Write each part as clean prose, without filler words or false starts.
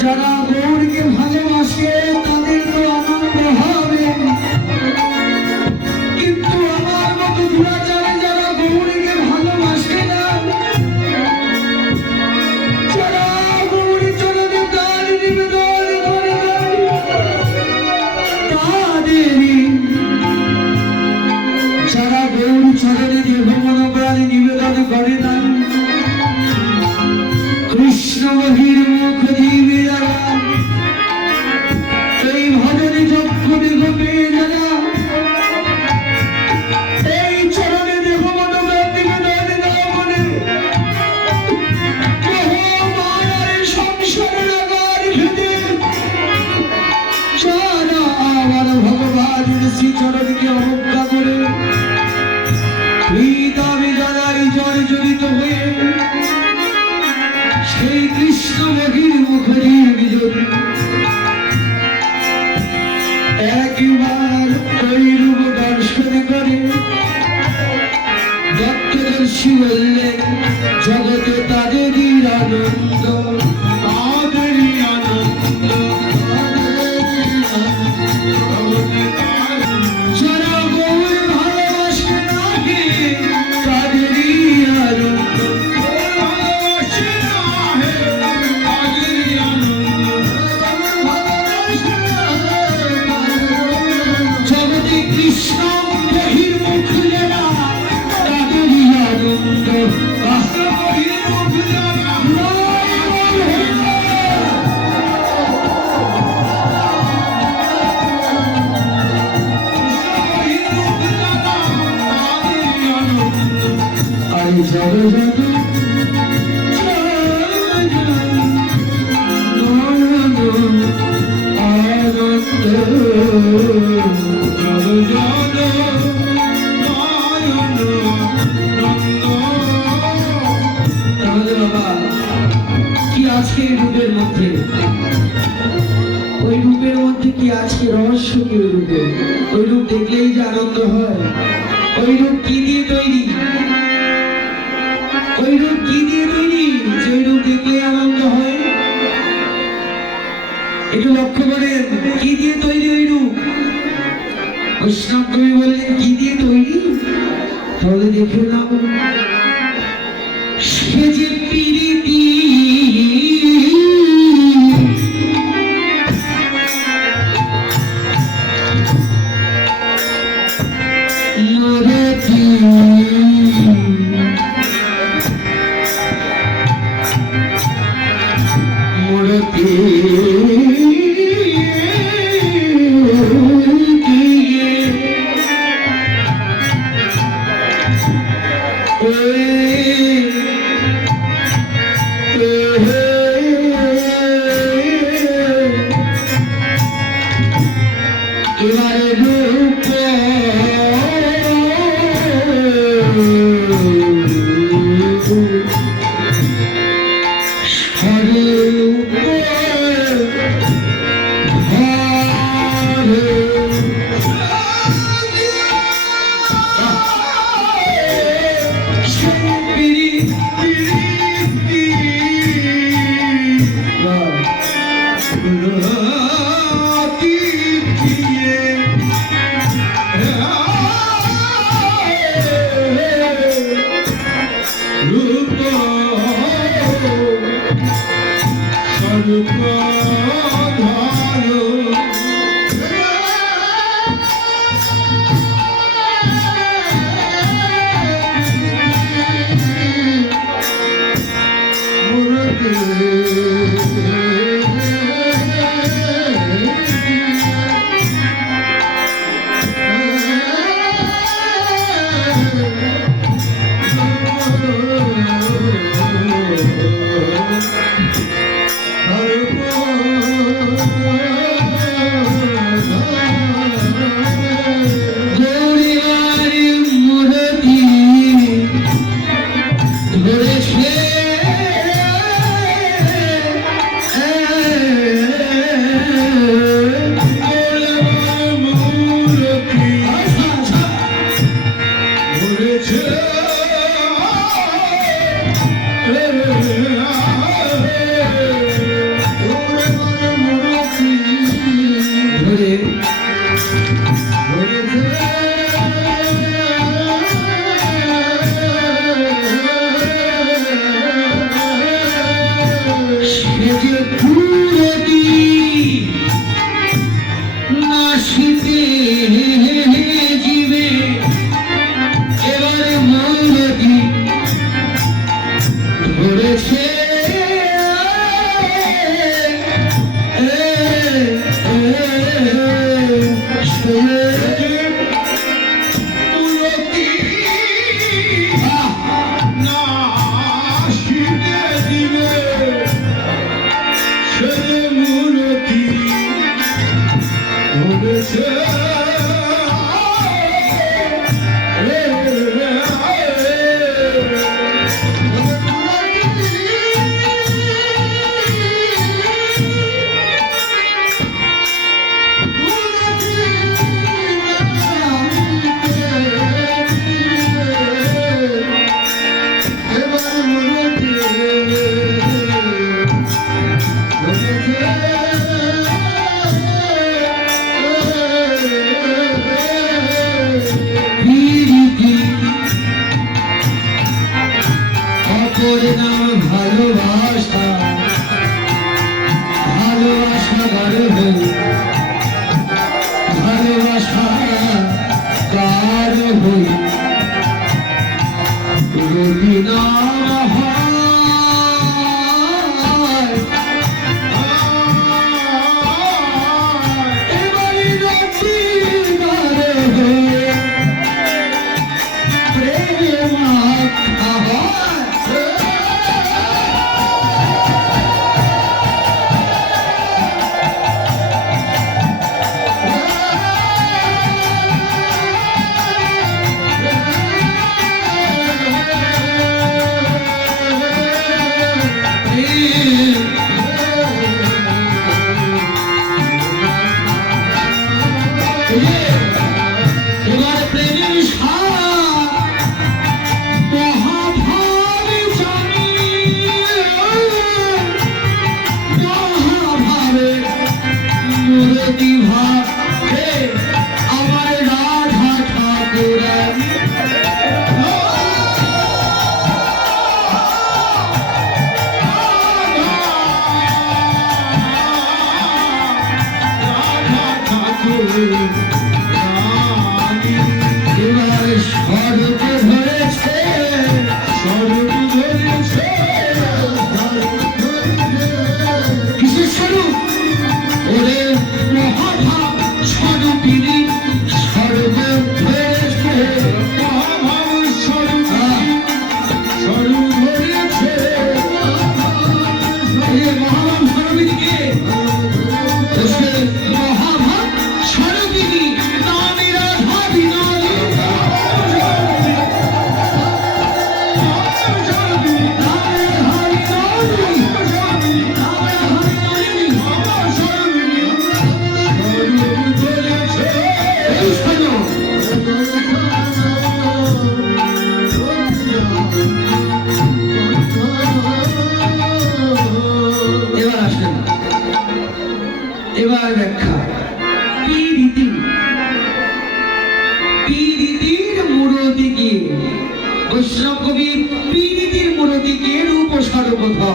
যারা গৌরকে ভালোবাসে তাদের তো আনন্দ হবে, কিন্তু আমার মতো দুরাচারে যারা গৌরীকে ভালোবাসে না, যারা গৌরী চরণে প্রাণ নিবেদন করে তাদেরই, যারা গৌরী চরণে দেহ মন প্রাণ নিবেদন করে না, কৃষ্ণ মহির মুখ দিবে যারা, এই ভজনে যক্ষ দেহ পেয়ে যারা এই চরণে দেহ মন প্রাণ নিবেদন না করে মায়ার সংসারের আগার ভেদে যারা আমার ভগবানের শ্রীচরণকে অবজ্ঞা করে এই দামে যারা এই জর্জরিত হয়ে সেই কৃষ্ণ মহির মুখরির বিজয় একবার ওই রূপ দর্শন করে দত্তদর্শী বললেন জগতে তাদেরই আনন্দ, তাদেরই আনন্দ, যারা গৌর ভালোবাসে নাকি তাদেরই আনন্দ, কৃষ্ণ মহির মুখ যারা তাদেরই আনন্দ, মহির মুখ যারা আরে জগ জগ তাহলে বাবা কি আজকে রূপের মধ্যে, ওই রূপের মধ্যে কি আজকে রহস্য কি ওই রূপে, ওই রূপ দেখলেই যে আনন্দ হয়, ওই রূপ কি দিয়ে তৈরি, ওই রূপ কি দিয়ে তৈরি যে ওই রূপ দেখলেই আনন্দ হয়, একটু লক্ষ্য করেন কি দিয়ে তৈরি ওই রূপ, বৈষ্ণব কবি বললেন কি দিয়ে তৈরি, তাহলে দেখে নাও সে যে পিরিতি মরতি মরতি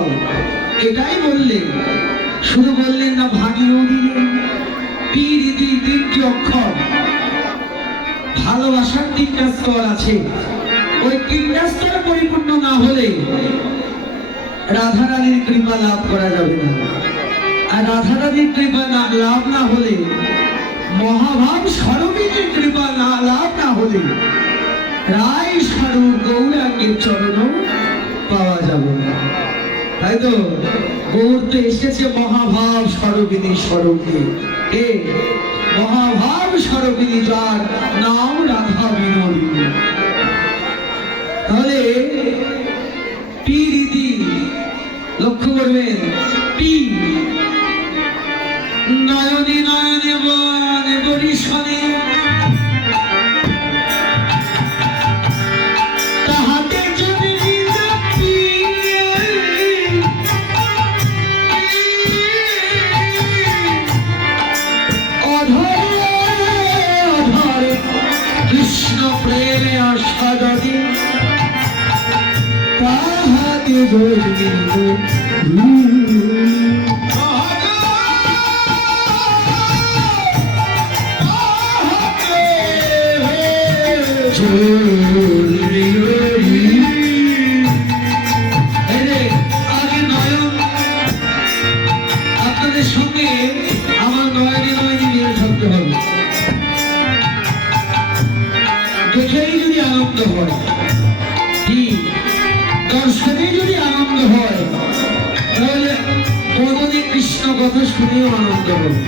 হও, এটাই বললেন। শুধু বললেন না ভাগিয়েও দিলেন। পিরিতি তিনটি অক্ষর, ভালোবাসার তিনটা স্তর আছে। ওই তিনটা স্তর পরিপূর্ণ না হলে রাধারানীর কৃপা লাভ করা যাবে না। আর রাধারানীর কৃপা লাভ না হলে, মহাভাব স্বরূপিনীর কৃপা লাভ না হলে রায় স্বরূপ গৌরাঙ্গের চরণ পাওয়া যাবে না। তাই তো গৌর তো এসেছে মহাভাব স্বরূপিনী স্বরূপে। কে? মহাভাব স্বরূপিনী, যার নাম রাধা বিনোদিনী। তাহলে পি রীতি লক্ষ্য করবেন। পি নয়নে নয়নে বনে বরিশনে, তাহাতে যদি অধরে কৃষ্ণ প্রেমে আশা যদি তাহাতে যদি আপনাদের সঙ্গে আমার নয়নে নয়নে মিলে থাকতে হবে। দেখেই যদি আনন্দ হয়, কি দর্শনে যদি আনন্দ হয়, তাহলে বদনে কৃষ্ণ কথা শুনেও আনন্দ হবে।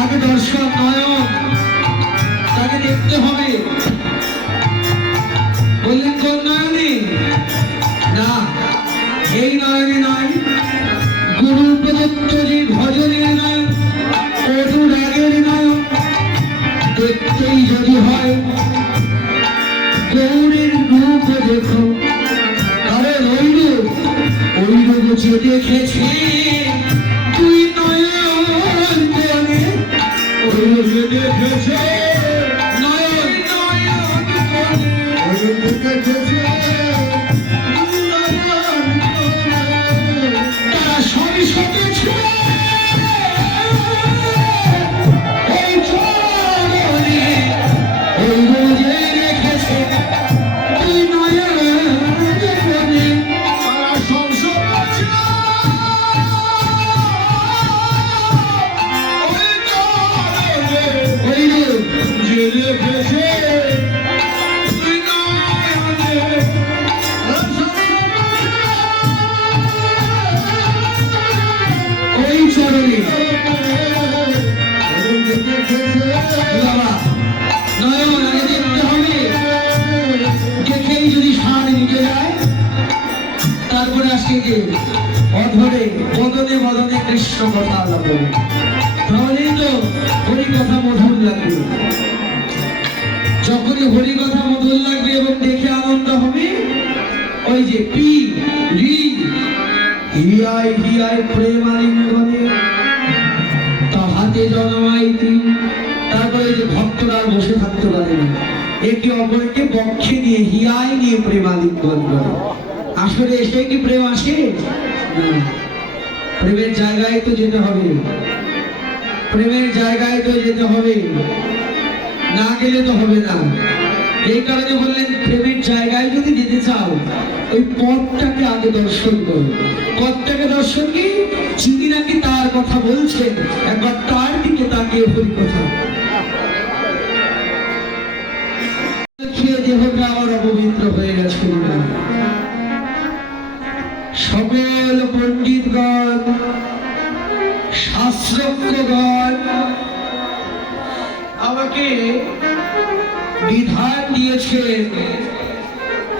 আগে দর্শন নয়ন, তাকে দেখতে হবে। বললেন কোন নয়নে? না, এই নয়নে নয়, গুরু প্রদত্ত যে ভজনের নয়ন, অনুরাগের নয়ন। দেখতেই যদি হয় গৌরের রূপ দেখো, কারণ ওই রূপ যে দেখেছে তুই নয়ন কোণে, ওই রূপ দেখেছে নয়ন নয়ন কোণে, ওই রূপ দেখেছে তারা সবই সতেছে ওই চরণে, ওই রূপ যে দেখেছে তুই নয়ন কোণে। তারা সব সতেছে ওই রূপ যে দেখেছে তুই নয়নে। ওই চরণে বাবা নয়ন আগে দেখতে হবে। দেখেই যদি সার নিতে যায়, তারপরে আসে যে অধরে বদনে বদনে কৃষ্ণ কথা আলাপ, তাহলেই তো হরি কথা মধুর লাগবে। যখনই হরি কথা মধুর লাগবে এবং দেখে আনন্দ হবে, ওই যে পি রি হিয়াই হিয়াই প্রেমালিঙ্গনে তাহাতে জন্মাইতি। তারপরে যে ভক্তরা বসে থাকতে পারে না, একে অপরকে বক্ষে নিয়ে হিয়াই নিয়ে প্রেমালিঙ্গন করে। আসলে এসে কি প্রেম আসে? প্রেমের জায়গায় তো যেতে হবে, প্রেমের জায়গায় তো যেতে হবে, না গেলে তো হবে না। এই কারণে বললেন প্রেমের জায়গায় যদি যেতে চাও, ওই পথটাকে আগে দর্শন করো। পথটাকে দর্শন কি? যিনি নাকি তার কথা বলছেন, একবার তার দিকে তাকিয়ে হরি কথা। দেহটা আমার অপবিত্র হয়ে গেছে। সকল পণ্ডিতগণ, শাস্ত্রজ্ঞগণ আমাকে বিধান দিয়েছেন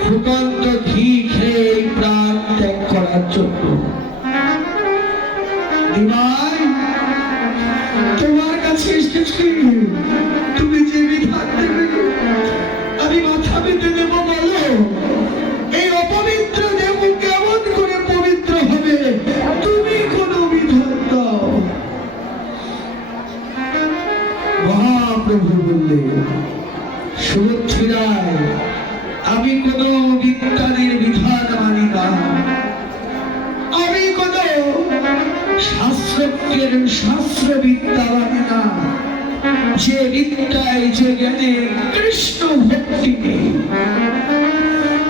ফুটন্ত ঘি খেয়ে প্রাণ ত্যাগ করার জন্য। তোমার কাছে এসেছি, তুমি যে বিধান দেবে আমি মাথা পেতে দেবো। বলো এই অপবিত্র দেব কেমন করে পবিত্র হবে? তুমি কোন বিধান দাও। মহাপ্রভু বললেন, সুরক্ষিরায় আমি কোন বিজ্ঞানের বিধান মানি না। লোকের শাস্ত্র বিদ্যা লাগে না, যে বিদ্যায় যে জ্ঞানে কৃষ্ণ ভক্তি নেই।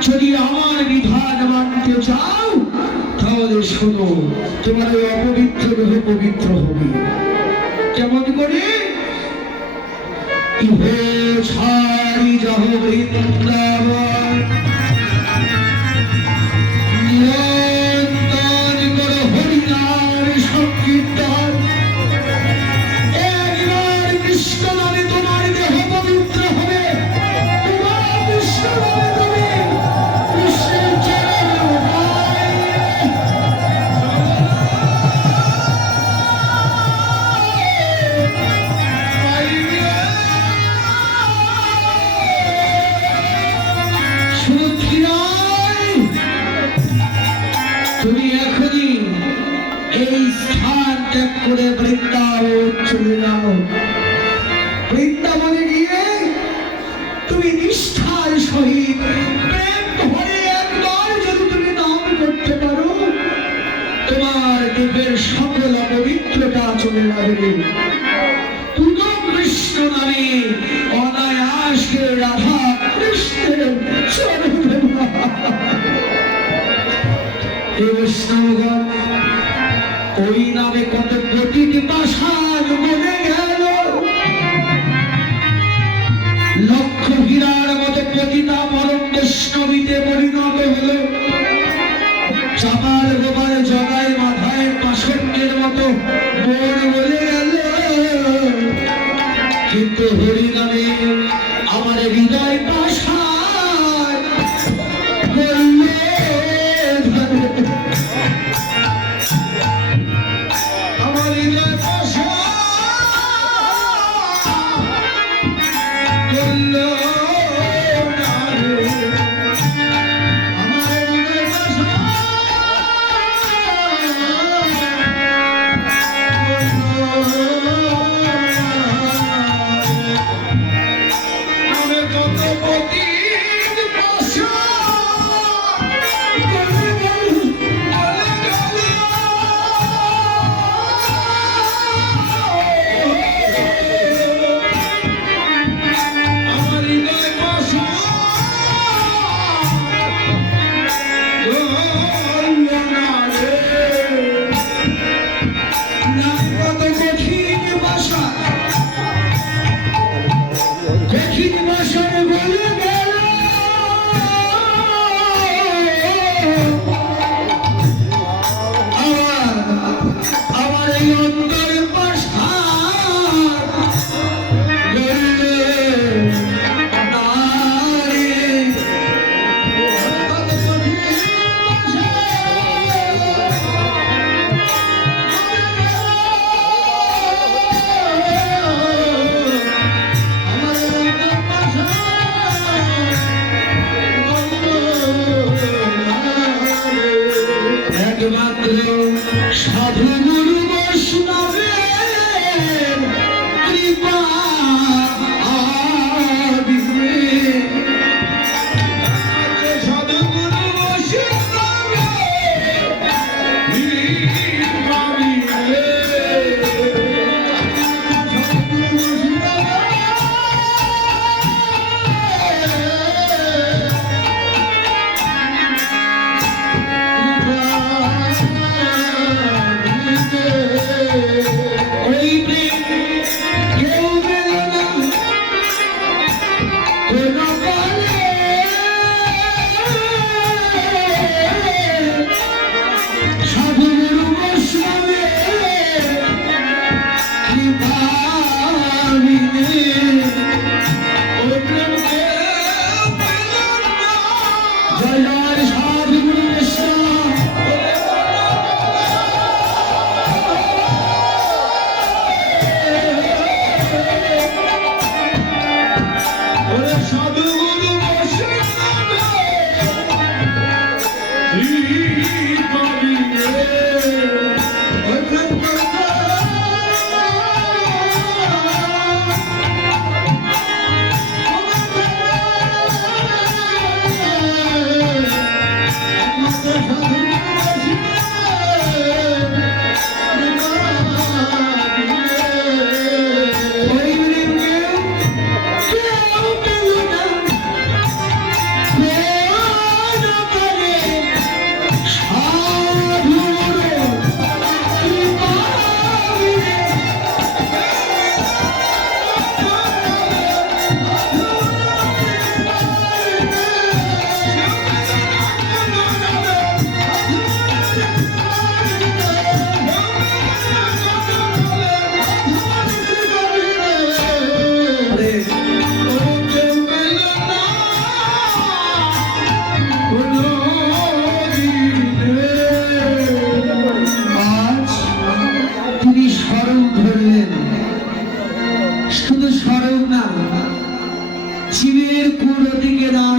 যদি আমার বিধান মানতে চাও তাহলে শোনো, তোমার ওই অপবিত্র দেহ পবিত্র হবে। কেমন করে? ইহে ছাড়ি যাহ বৃন্দাবন, নিরন্তর কর হরিনাম সংকীর্তন। একবার কৃষ্ণ নামে তোমার দেহ পবিত্র হবে, তোমার কৃষ্ণ নামে তুমি কৃষ্ণের চরণ তুমি এখনই এই স্থান ত্যাগ করে বৃন্দাবন চলে যাও। বৃন্দাবনে গিয়ে তুমি নিষ্ঠার সহিত প্রেম ভরে একবার যদি তুমি নাম করতে পারো, তোমার দেহের সকল পবিত্রতা চলে যাবে। পুনঃ কৃষ্ণ নামে অনায়াসে রাধা কৃষ্ণের চরণে বৈষ্ণবগণ, ওই নামে কত কোটি পাষাণ মনে গেল, লক্ষ হীরার মতো পতিতা পরম বৈষ্ণবীতে পরিণত হলো। চাপার গোপাল জগায় মাথায় পাষণ্ডের মতো মন বলে গেল, কিন্তু হরি নামে আমার হৃদয় পাষাণ বললে আমার হৃদয় পাষাণ বললো না রে, আমার হৃদয় পাষাণ সাধু গুরু বৈষ্ণবের কৃপা সাধু গুরু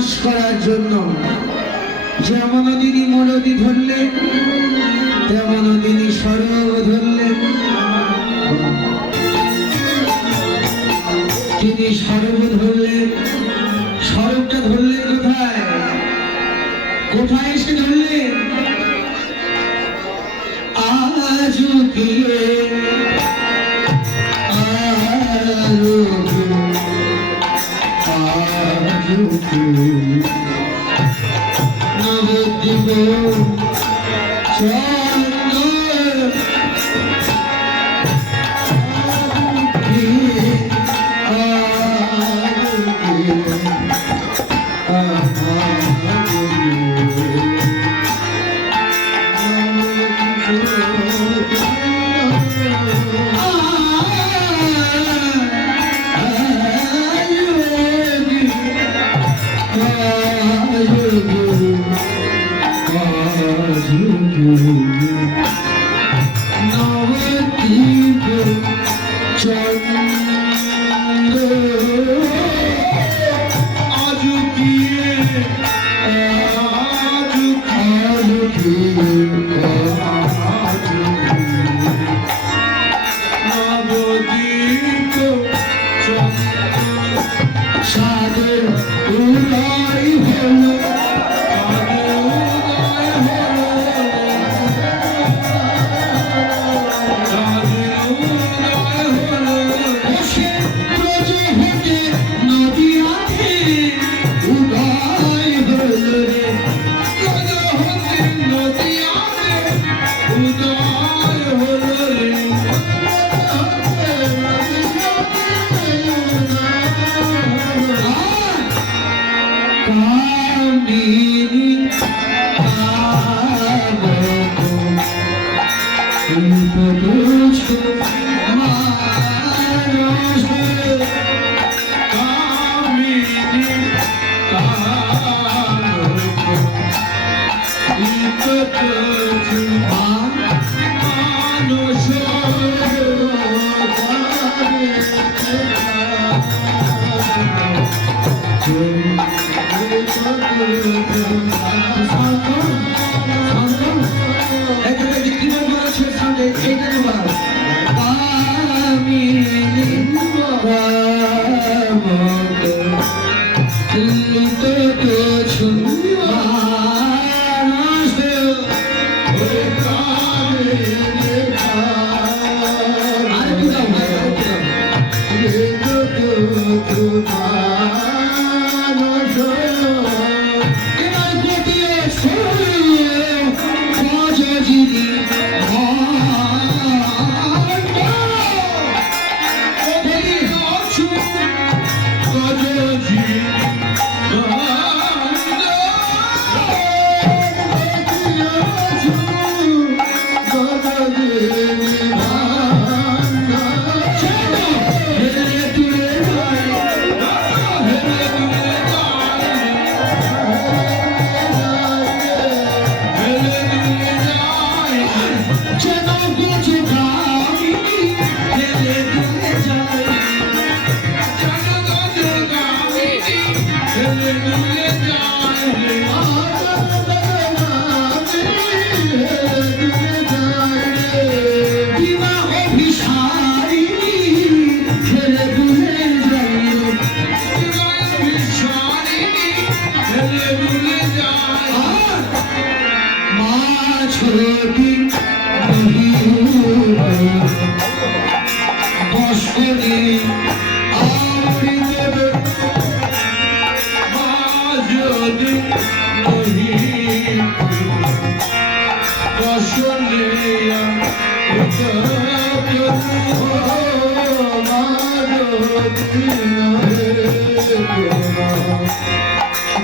নাশ করার জন্য। যেমন দিনী মরদি ধরলেন, তেমন দিনী স্বর্গ ধরলেন। তিনি স্বর্গ ধরলেন, স্বর্গটা ধরলেন কোথায়? কোথায় এসে ধরলেন? আজুকিয়ে নবদ্বীপ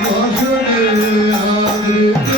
বসনে আদৃত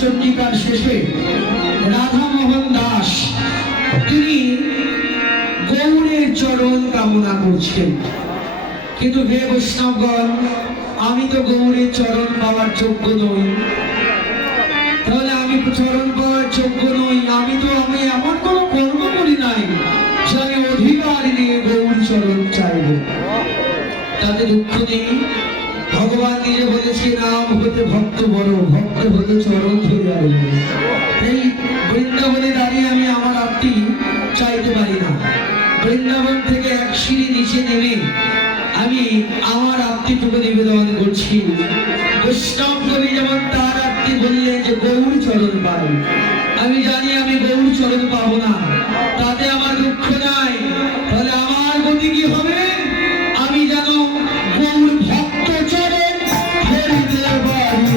চন্ডিকার শেষে রাধামোহন দাস তিনি গৌরের চরণ কামনা করছেন। কিন্তু হে বৈষ্ণবগণ, আমি তো গৌরের চরণ পাওয়ার যোগ্য নই। তাহলে আমি চরণ পাওয়ার যোগ্য নই, আমি এমন কোনো কর্ম করি নাই যে আমি অধিকার নিয়ে গৌর চরণ চাইব। তাতে দুঃখ নেই, ভগবান নিজে বলেছে নাম হতে ভক্ত বড়, ভক্ত হতে চরণ ধরে আসবে। এই বৃন্দাবনে দাঁড়িয়ে আমি আমার আত্মী চাইতে পারি না। বৃন্দাবন থেকে এক সিঁড়ি নিচে নেমে আমি আমার আত্মীটুকু নিবেদন করছি। বৈষ্ণব কবি যেমন তার আত্মী বললেন যে গৌর চরণ পাই, আমি জানি আমি গৌর চরণ পাবো না, তাতে আমার দুঃখ নাই। তাহলে আমার গতি কি হবে? আমি যেন গৌর ভক্ত চরণ ধরিতে পারি,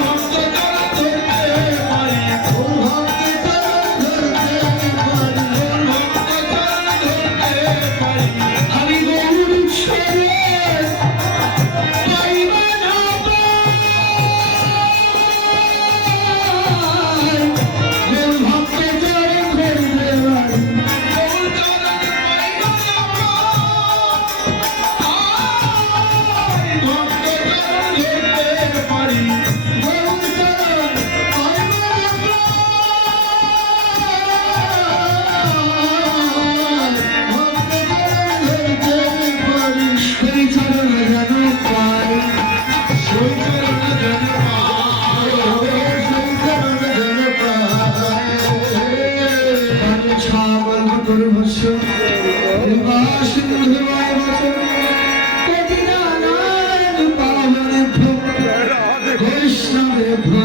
ভক্ত চরণ ধরিতে পারি, ভক্ত চরণ ধরিতে পারি, ভক্ত চরণ ভ্রমর